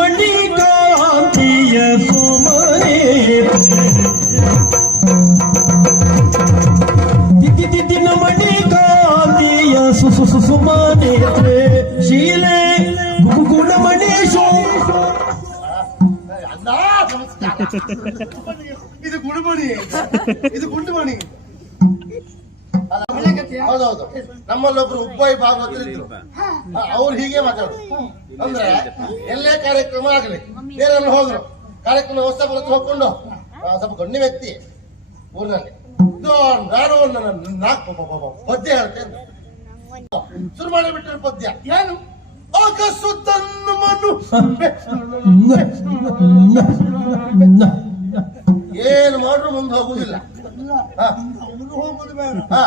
The- ದಿನ ಮಣಿ ಕಾಂತಿಯ ಸುಮನೆ the- the- the- ದಿನ ಮಣಿ ಕಾಂತಿಯ ಸು ಸು ಸು ಸುಮನೆ ಹೌದೌದು. ನಮ್ಮಲ್ಲೊಬ್ರು ಉಬ್ಬಾಯಿ ಭಾಗವತರು ಇದ್ರು. ಅವ್ರು ಹೀಗೆ ಮಾತಾಡೋದು ಅಂದ್ರೆ ಎಲ್ಲೇ ಕಾರ್ಯಕ್ರಮ ಆಗಲಿ ಬೇರೆಲ್ಲ ಹೋದ್ರು ಕಾರ್ಯಕ್ರಮ ವ್ಯವಸ್ಥೆ ಬರುತ್ತೆ ಹೋಗ್ಕೊಂಡು ಆ, ಸ್ವಲ್ಪ ಗಣ್ಯ ವ್ಯಕ್ತಿ ಊರಿನಲ್ಲಿ. ನಾನು ನನ್ನ ನಾಲ್ಕು ಪದ್ಯ ಹೇಳ್ತೇನೆ ಶುರು ಮಾಡಿಬಿಟ್ರೆ ಪದ್ಯ. ಏನು ಅಕಸುತ್ತನ್ನು ಮನು. ಏನು ಮಾಡ್ರು ಮುಂದೆ ಹೋಗುದಿಲ್ಲ. ಹೋಗುದು ಹಾ.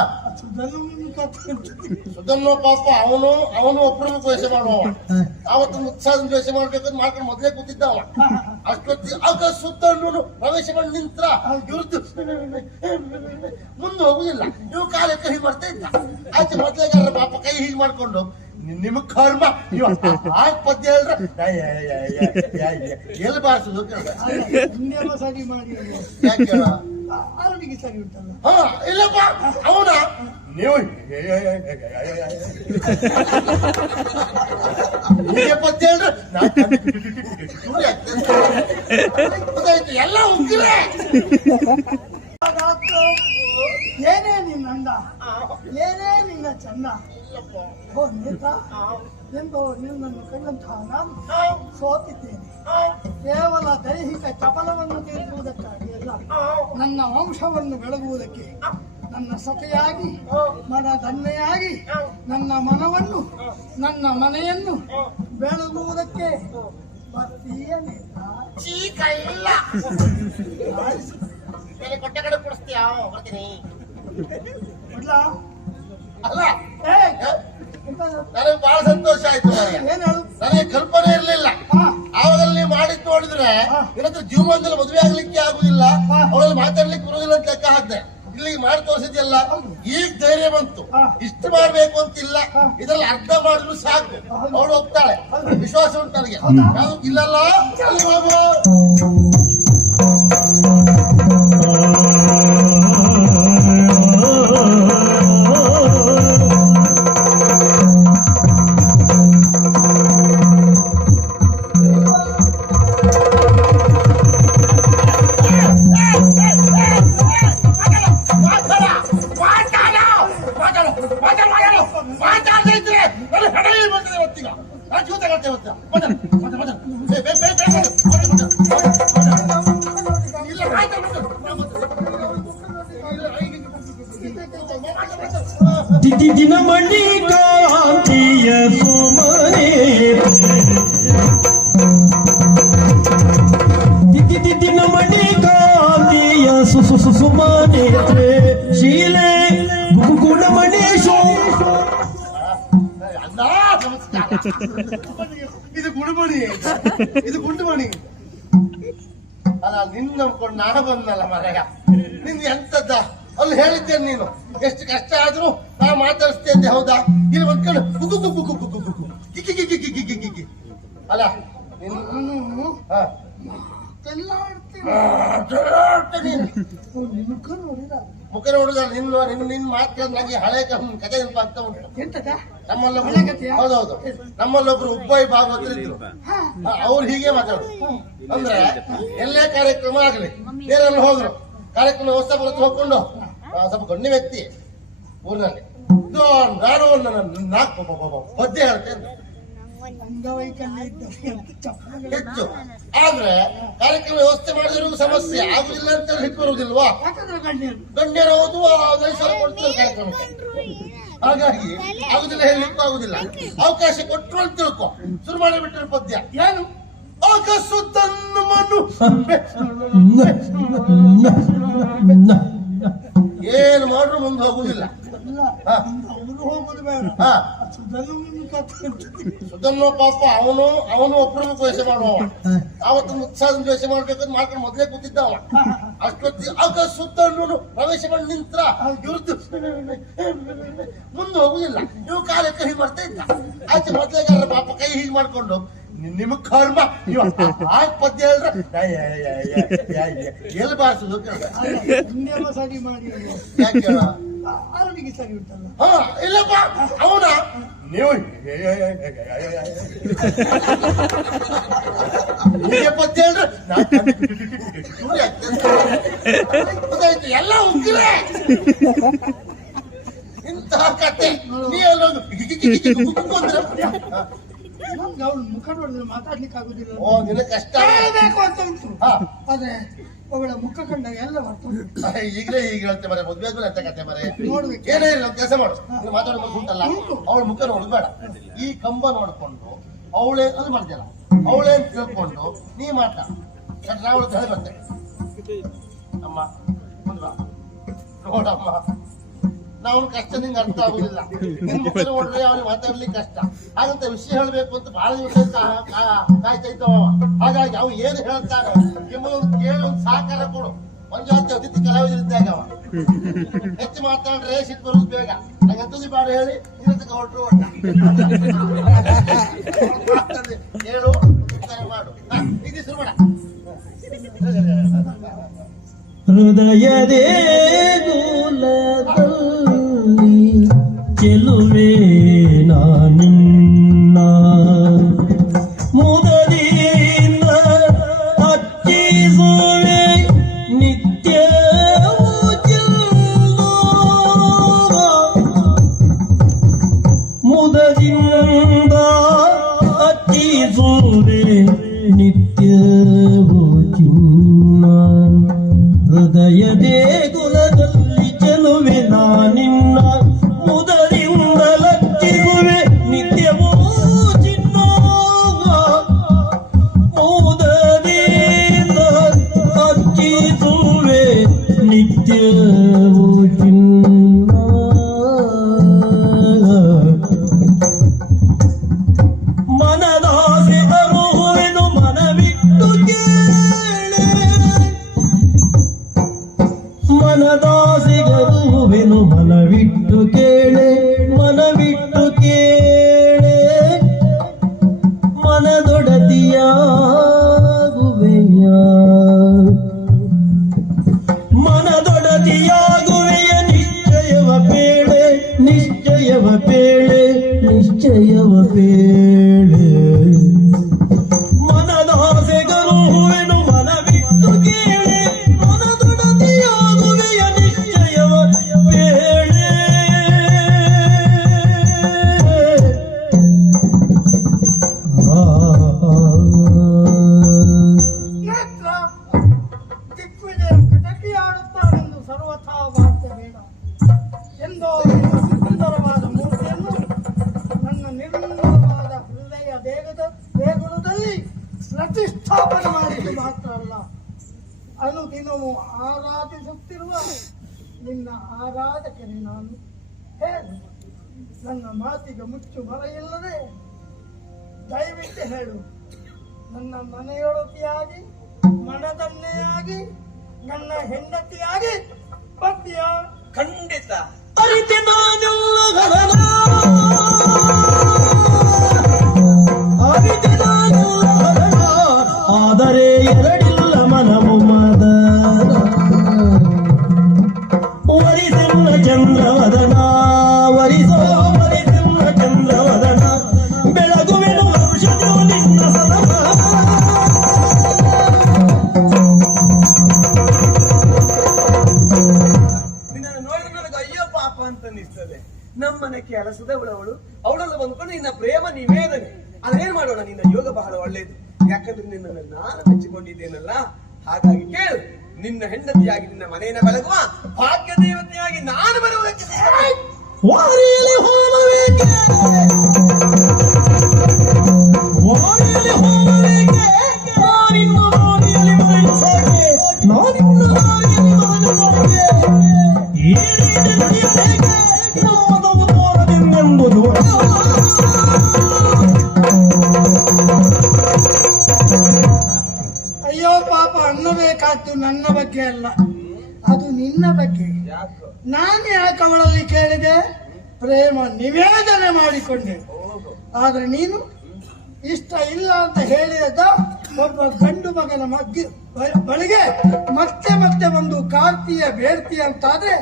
ಸುಧನ್ವ ಪಾಪ ಅವನು ಅವನು ಒಬ್ಬರನ್ನು ದ್ವೇಷ ಮಾಡುವ ಅವತ್ತು ಉತ್ಸಾಹದಿಂದ ದ್ವೇಷ ಮಾಡ್ಬೇಕಂತ ಮಾಡ್ಕೊಂಡು ಮೊದಲೇ ಕೂತಿದ್ದವ ಅಷ್ಟೊತ್ತಿ ಆಗ ಸುತ್ತಣ್ಣನು ಪ್ರವೇಶ ಮಾಡಿ ನಿಂತ್ರ ಇವ್ರದ್ದು ಮುಂದೆ ಹೋಗುದಿಲ್ಲ ನೀವು ಕಾಲ ಕೈ ಮಾಡ್ತಾ ಇದ್ದ ಆಚೆ ಮೊದಲೇಗಾರ ಪಾಪ ಕೈ ಹೀಗೆ ಮಾಡ್ಕೊಂಡು ನಿಮ್ ಕರ್ಮ ನೀವು ಆ ಪದ್ಯ ಹೇಳ್ರ ಎಲ್ಲಿ ಬಾರಿಸುದು ಸರಿ ಆರೋಗ್ಯ ಸರಿ ಉಂಟಲ್ಲ ಹಾ ಇಲ್ಲಪ್ಪ ಅವನ ನೀವು ಹೀಗೆ ಹೇಳ್ರೆ. ಗೊತ್ತಾಯ್ತು, ಎಲ್ಲ ಉಗ್ರೆ ಏನೇ ನಿನ್ನ ಅಂದ ಏನೇ ನಿನ್ನ ಚಂದ ಓ ನೇತ ಎಂದು ನಿನ್ನನ್ನು ಕಂಡಂತಹ ನಾನು ಸೋತಿದ್ದೇನೆ ಕೇವಲ ದೈಹಿಕ ಚಪಲವನ್ನು ತೀರಿಸುವುದಕ್ಕಾಗಿ ಅಲ್ಲ ನನ್ನ ವಂಶವನ್ನು ಬೆಳಗುವುದಕ್ಕೆ ನನ್ನ ಸತೆಯಾಗಿ ಮನ ದನ್ನೆಯಾಗಿ ನನ್ನ ಮನವನ್ನು ನನ್ನ ಮನೆಯನ್ನು ಬೆಳಗುವುದಕ್ಕೆ ಬರ್ತೀಯ ನೇತ ಚೀಕ ಇಲ್ಲ ಬೆಲೆ ಕೊಡಿಸ್ತೀಯ? ಬರ್ತೀನಿ? ಅಲ್ಲ. ಎಂತ? ನನಗೆ ಬಹಳ ಸಂತೋಷ ಆಯ್ತು ನನಗೆ ಕಲ್ಪನೆ ಇರ್ಲಿಲ್ಲ. ಆವಾಗಲ್ಲಿ ಮಾಡಿದ್ ನೋಡಿದ್ರೆ ಏನಂತ ಜೀವನದಲ್ಲಿ ಮದುವೆ ಆಗ್ಲಿಕ್ಕೆ ಆಗುದಿಲ್ಲ. ಅವಳಲ್ಲಿ ಮಾತಾಡ್ಲಿಕ್ಕೆ ಬರುದಿಲ್ಲ ಅಂತ ಲೆಕ್ಕ ಹಾಕ್ದೆ. ಇಲ್ಲಿಗೆ ಮಾಡಿ ತೋರಿಸಿದ್ಯಲ್ಲ ಈಗ ಧೈರ್ಯ ಬಂತು. ಇಷ್ಟು ಮಾಡ್ಬೇಕು ಅಂತಿಲ್ಲ. ಇಲ್ಲ ಇದ್ರಲ್ಲಿ ಅರ್ಧ ಮಾಡಿದ್ರು ಸಾಕು. ಅವಳು ಹೋಗ್ತಾಳೆ. ವಿಶ್ವಾಸ ಉಂಟು ನನಗೆ? ಇಲ್ಲಲ್ಲ? ದಿ- ದಿನ ಮಣಿ ಕಾಂತಿಯ ಸುಮನೆ ದಿ- ದಿನ ಮಣಿ ಕಾಂತಿಯ ಸು ಸು ಸು ಸುಮನೆ ಶೀಲೆ ಗುಣ ಗುಣಮಣಿ ಶೋ. ಇದು ಗುಣಮಣಿ ಇದು ಗುಂಡುಮಣಿ. ಅಲ್ಲ, ನಿನ್ನ ನಂಬ್ಕೊಂಡು ನಾನು ಬಂದಲ್ಲ ಮರಗ. ನಿನ್ ಎಂತದ್ದ? ಅಲ್ಲಿ ಹೇಳಿದ್ದೆ ನೀನು. ಎಷ್ಟು ಕಷ್ಟ ಆದ್ರೂ ನಾ ಮಾತಾಡಿಸ್ತೇನೆ ಹೌದಾ? ಇಲ್ಲಿ ಒಂದ್ ಕಡೆ ಗುಗು ಗುಗು ಗುಗು ಗುಗು ಗುಗು ಕಿಕ್ಕಿ ಕಿಕ್ಕಿ ಕಿಕ್ಕಿ ಕಿಕ್ಕಿ ಕಿಕ್ಕಿ ಅಲ್ಲ. ನಿನ್ ನಾನು ಹಾ. ಮುಖ ನೋಡಿದ ನಿನ್ನ ನಿನ್ನ ನಿನ್ನ ಮಾತು ನನಗೆ ಹಳೆ ಕಥೆ ನೆನಪಾಗ್ತಾ ಉಂಟು. ಕಥೆಯಾ? ಹೌದೌದು. ನಮ್ಮಲ್ಲೊಬ್ರು ಉಬ್ಬಾಯಿ ಭಾಗವತರು ಇದ್ರು. ಹಾ. ಅವ್ರು ಹೀಗೆ ಮಾತಾಡೋದು ಅಂದ್ರೆ ಎಲ್ಲೇ ಕಾರ್ಯಕ್ರಮ ಆಗಲಿ ಬೇರೆಲ್ಲ ಹೋದ್ರು. ಕಾರ್ಯಕ್ರಮ ಹೊಸ ಬರುತ್ತೆ ಹೋಗ್ಕೊಂಡು ಸ್ವಲ್ಪ ಗಣ್ಯ ವ್ಯಕ್ತಿ ಊರಿನಲ್ಲಿ ಇದು ನಾನು ನನ್ನ ನಾಲ್ಕು ಪದ್ಯ ಹೇಳ್ತೇನೆ. ಹೆಚ್ಚು ಆದ್ರೆ ಕಾರ್ಯಕ್ರಮ ವ್ಯವಸ್ಥೆ ಮಾಡಿದ್ರು ಸಮಸ್ಯೆ ಆಗುದಿಲ್ಲ ಅಂತ ಹಿಟ್ ಬರುವುದಿಲ್ವಾ ಗಣ್ಯರು ಹೌದು ಕೊಡ್ತಾರೆ ಕಾರ್ಯಕ್ರಮಕ್ಕೆ ಹಾಗಾಗಿ ಆಗುದಿಲ್ಲ ಹೇಳಲಿಕ್ಕೂ ಆಗುದಿಲ್ಲ ಅವಕಾಶ ಕೊಟ್ಟರು ಅಂತ ತಿಳ್ಕೊ ಶುರು ಮಾಡಿಬಿಟ್ರೆ ಪದ್ಯ ಏನು ತನ್ನ ಮನು ಏನು ಮಾಡ್ರು ಮುಂದೆ ಹೋಗುದಿಲ್ಲ. ಸುಧನ್ವ ಪಾಪ ಅವನು ಅವನು ಒಬ್ಬರನ್ನು ದ್ವೇಷ ಮಾಡುವ ಅವತ್ತು ಉತ್ಸಾಹ ದ್ವೇಷ ಮಾಡ್ಬೇಕಂತ ಮಾಡ್ಕೊಂಡು ಮೊದಲೇ ಕೂತಿದ್ದವ. ಅಷ್ಟೊತ್ತಿ ಆಗ ಸುತ್ತ ಪ್ರವೇಶ ಮಾಡಿ ನಿಂತ್ರ ಇವ್ರದ್ದು ಮುಂದೆ ಹೋಗುದಿಲ್ಲ. ಇವು ಕಾಲಕ್ಕೆ ಹೀಗೆ ಮಾಡ್ತಾ ಇದ್ದ. ಆಚೆ ಮೊದಲೇಗಾರ ಪಾಪ ಕೈ ಹೀಗೆ ಮಾಡ್ಕೊಂಡು ನಿಮ್ ಕರ್ಮ ನೀವು ಆ ಪದ್ಯ ಹೇಳ್ರ ಎಲ್ಲಿ ಬಾರಿಸುದು ಸರಿ ಮಾಡಿ ಅವನಿಗೆ ಸರಿ ಉಂಟಲ್ಲ ಹಾ ಇಲ್ಲಪ್ಪ ಅವನ ನೀವು ಪದ್ಯ ಗೊತ್ತಾಯ್ತು, ಎಲ್ಲ ಉಗ್ರೆ ಇಂತಹ ಕತೆ ನೀ ಎಲ್ಲೋದು ನಮ್ಗೆ ಅವಳು ಮುಖ ನೋಡಿದ್ರೆ ಮಾತಾಡ್ಲಿಕ್ಕೆ ಆಗುದಿಲ್ಲ. ಓ ನಿನ್ನ ಕಷ್ಟ ಹೇಳ್ಬೇಕು ಅಂತ ಉಂಟು. ಹಾ. ಆದ್ರೆ ಅವಳ ಮುಖ ಕಂಡಾಗ ಎಲ್ಲ ಬರ್ತದೆ ಈಗಲೇ ಈಗ ಹೇಳ್ತೆ ಮರೆ ಮದ್ವೆ ಆದ್ಮೇಲೆ ಅಂತ ಕತೆ ಮರೆ ನೋಡ್ಬೇಕು. ಏನೇ ಇಲ್ಲ ಕೆಲಸ ಮಾಡು. ನೀನು ಮಾತಾಡೋ ಮನ್ಸು ಉಂಟಲ್ಲ. ಅವಳ ಮುಖ ನೋಡ್ಬೇಡ ಈ ಕಂಬ ನೋಡ್ಕೊಂಡು ಅವಳೇ ಅದು ಮಾಡ್ತಿಲ್ಲ ಅವಳೇ ಅಂತ ತಿಳ್ಕೊಂಡು ನೀ ಮಾತಾಡ ಅವಳು ತಲೆ ಅಮ್ಮ ಮುಂದ್ ಬಾ. ನೋಡಮ್ಮ. ನಾವು ಕಷ್ಟ ನಿಂಗೆ ಅರ್ಥ ಆಗುದಿಲ್ಲ. ನೋಡ್ರಿ ಅವ್ರಿಗೆ ಮಾತಾಡ್ಲಿಕ್ಕೆ ಕಷ್ಟ. ಹಾಗಂತ ವಿಷಯ ಹೇಳ್ಬೇಕು ಅಂತ ಬಹಳ ದಿವಸ ಕಾಯ್ತಾ ಹಾಗಾಗಿ ಅವ ಏನು ಹೇಳ್ತಾನೆ ನಿಮ್ಮ ಕೇಳಿ ಒಂದು ಸಹಕಾರ ಕೊಡು. ಒಂದು ಜಾತಿ ಅತಿಥಿ ಕಲಾವಿದರಿದ್ದಾಗ ಅವ ಹೆಚ್ಚು ಮಾತಾಡ್ರೆ ಸಿಟ್ ಬರೋದು ಬೇಗ. ನಂಗೆ ಎಂತದ್ದು ಬಾಡ ಹೇಳಿ ಇದಕ್ಕೆ ಹೊರಟ್ರು ಹೇಳು ಮಾಡು. ಇದು ಶುರು ಮಾಡ. ಹೃದಯದೇ ಅನುದಿನವೂ ಆರಾಧಿಸುತ್ತಿರುವ ನಿನ್ನ ಆರಾಧಕನೇ ನಾನು. ಹೇಳು ನನ್ನ ಮಾತಿಗೆ ಮುಚ್ಚು ಮರೆಯಿಲ್ಲದೆ ದಯವಿಟ್ಟು ಹೇಳು. ನನ್ನ ಮನೆಯೊಳತಿಯಾಗಿ ಮನದನ್ನೆಯಾಗಿ ನನ್ನ ಹೆಂಡತಿಯಾಗಿ ಪದ್ಯ ಖಂಡಿತ. ಅರಿತೆ ನಾನೆಲ್ಲ ಭಾಗ್ಯ ದೇವತೆಯಾಗಿ ನಾನು ಬರುವುದಕ್ಕೆ. ವಾರಿಯಲ್ಲಿ ವಾರಿಯಲ್ಲಿ ನಾನಿನ್ನ ವಾರಿಯಲ್ಲಿ ನಾನಿನ್ನ ವಾರಿಯಲ್ಲಿ ಈ ನಡೆಯಬೇಕೆ? ನಮ್ಮದವು ತೋರದಿಂದೆಂಬುದು ಅಯ್ಯೋ ಪಾಪ ಅನ್ನಬೇಕಾದ್ದು ನನ್ನ ಬಗ್ಗೆ ಅಲ್ಲ. ನಿನ್ನ ಬಗ್ಗೆ ನಾನು ಯಾಕೆ ಅವಳಲ್ಲಿ ಕೇಳಿದೆ? ಪ್ರೇಮ ನಿವೇದನೆ ಮಾಡಿಕೊಂಡೆ. ಆದ್ರೆ ನೀನು ಇಷ್ಟ ಇಲ್ಲ ಅಂತ ಹೇಳಿದ ಒಬ್ಬ ಗಂಡು ಮಗನ ಮಗ್ಗಿ ಬಳಿಗೆ ಮತ್ತೆ ಮತ್ತೆ ಒಂದು ಕಾರ್ತೀಯ ಬೇಡ್ತೀಯ ಅಂತಾದ್ರೆ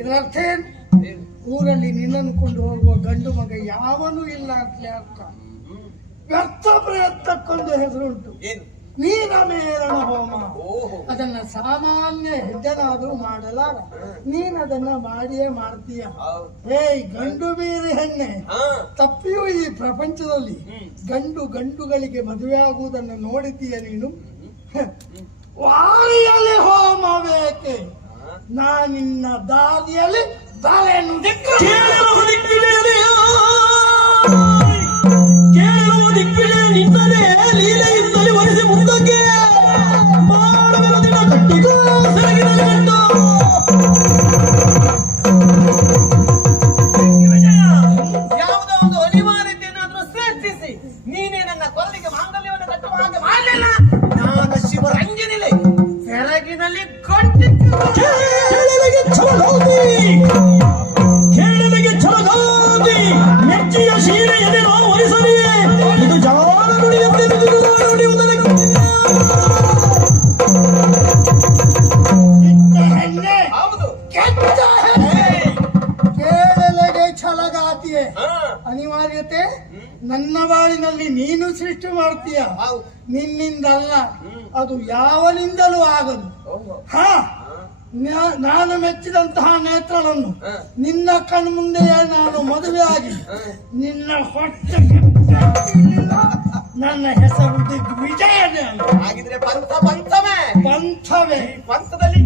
ಇದರ ಅರ್ಥ ಏನು? ಏನು? ಊರಲ್ಲಿ ನಿನ್ನನ್ನು ಕೊಂಡು ಹೋಗುವ ಗಂಡು ಮಗ ಯಾವನೂ ಇಲ್ಲ ಅಂತಲೇ ಅರ್ಥ. ವ್ಯರ್ಥ ಪ್ರಯತ್ನಕ್ಕೊಂದು ಹೆಸರುಂಟು. ಏನು ನೀರಮೇರಣ ಹೋಮ ಅದನ್ನ ಸಾಮಾನ್ಯ ಹೆಜ್ಜನಾದ್ರೂ ಮಾಡಲಾರ. ನೀನ್ ಅದನ್ನ ಮಾಡಿಯೇ ಮಾಡ್ತೀಯ. ಏಯ್ ಗಂಡು ಬೀರಿ ಹೆಣ್ಣೆ. ಹಾ. ತಪ್ಪಿಯೂ ಈ ಪ್ರಪಂಚದಲ್ಲಿ. ಗಂಡು ಗಂಡುಗಳಿಗೆ ಮದುವೆ ಆಗುವುದನ್ನು ನೋಡಿದ್ದೀಯ ನೀನು? ಹ. ವಾರಿಯಲ್ಲಿ ಹೋಮ ಬೇಕೆ? ನಾನಿನ್ನ ದಾರಿಯಲ್ಲಿ ದಾರಿಯನ್ನು ನನ್ನ ಬಾಳಿನಲ್ಲಿ ನೀನು ಸೃಷ್ಟಿ ಮಾಡ್ತೀಯ? ನಿನ್ನಿಂದಲ್ಲ. ಅದು ಯಾವನಿಂದಲೂ ಆಗದು. ಹ. ನಾನು ಮೆಚ್ಚಿದಂತಹ ನೇತ್ರಳನ್ನು ನಿನ್ನ ಕಣ್ಮುಂದೆಯೇ ನಾನು ಮದುವೆ ಆಗಿ ನಿನ್ನ ಹೊಟ್ಟೆ. ನನ್ನ ಹೆಸರು ಹಾಗಿದ್ರೆ ಪಂಥ ಪಂಥವೇ. ಪಂಥವೇ. ಪಂಥದಲ್ಲಿ